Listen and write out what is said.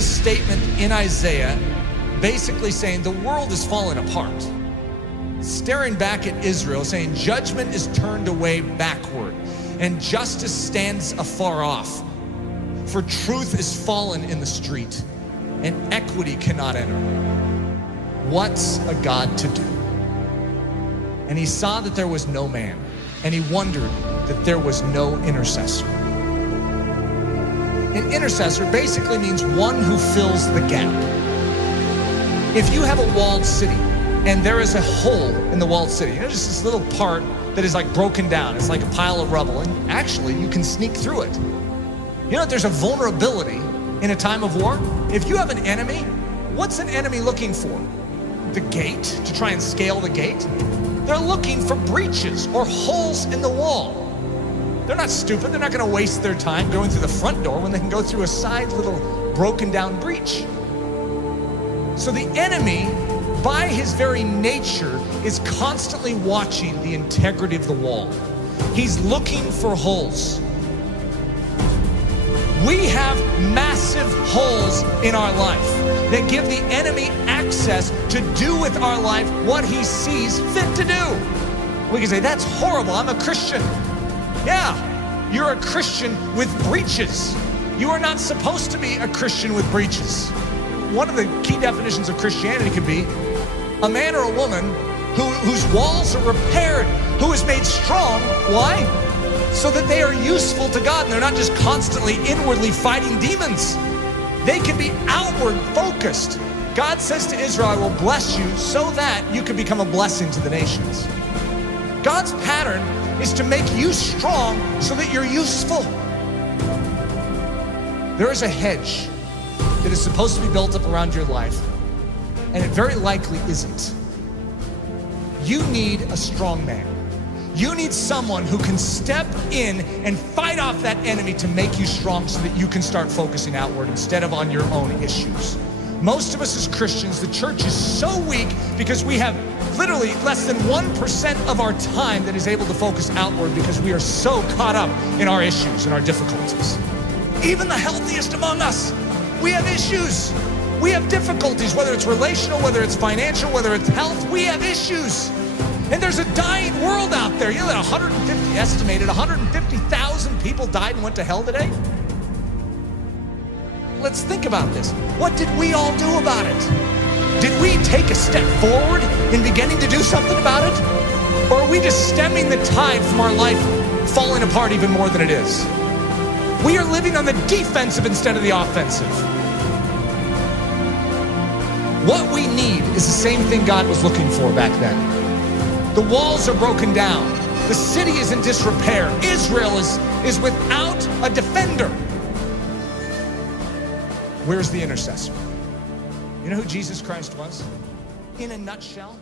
a statement in Isaiah basically saying the world is falling apart. Staring back at Israel, saying judgment is turned away backward and justice stands afar off. For truth is fallen in the street and equity cannot enter. What's a God to do? And he saw that there was no man, and he wondered that there was no intercessor. An intercessor basically means one who fills the gap. If you have a walled city and there is a hole in the walled city, just this little part that is like broken down, it's like a pile of rubble, and actually you can sneak through it. There's a vulnerability in a time of war. If you have an enemy, what's an enemy looking for? The gate, to try and scale the gate? They're looking for breaches or holes in the wall. They're not stupid. They're not going to waste their time going through the front door when they can go through a side little broken down breach. So the enemy, by his very nature, is constantly watching the integrity of the wall. He's looking for holes. We have massive holes in our life that give the enemy access to do with our life what he sees fit to do. We can say, that's horrible, I'm a Christian. Yeah, you're a Christian with breaches. You are not supposed to be a Christian with breaches. One of the key definitions of Christianity could be a man or a woman whose walls are repaired, who is made strong. Why? So that they are useful to God and they're not just constantly inwardly fighting demons. They can be outward focused. God says to Israel, I will bless you so that you can become a blessing to the nations. God's pattern is to make you strong so that you're useful. There is a hedge that is supposed to be built up around your life, and it very likely isn't. You need a strong man. You need someone who can step in and fight off that enemy to make you strong so that you can start focusing outward instead of on your own issues. Most of us as Christians, the church is so weak because we have literally less than 1% of our time that is able to focus outward because we are so caught up in our issues and our difficulties. Even the healthiest among us, we have issues. We have difficulties, whether it's relational, whether it's financial, whether it's health, we have issues. And there's a dying world out there. That estimated 150,000 people died and went to hell today? Let's think about this. What did we all do about it? Did we take a step forward in beginning to do something about it? Or are we just stemming the tide from our life falling apart even more than it is? We are living on the defensive instead of the offensive. What we need is the same thing God was looking for back then. The walls are broken down. The city is in disrepair. Israel is without a defender. Where's the intercessor? You know who Jesus Christ was? In a nutshell,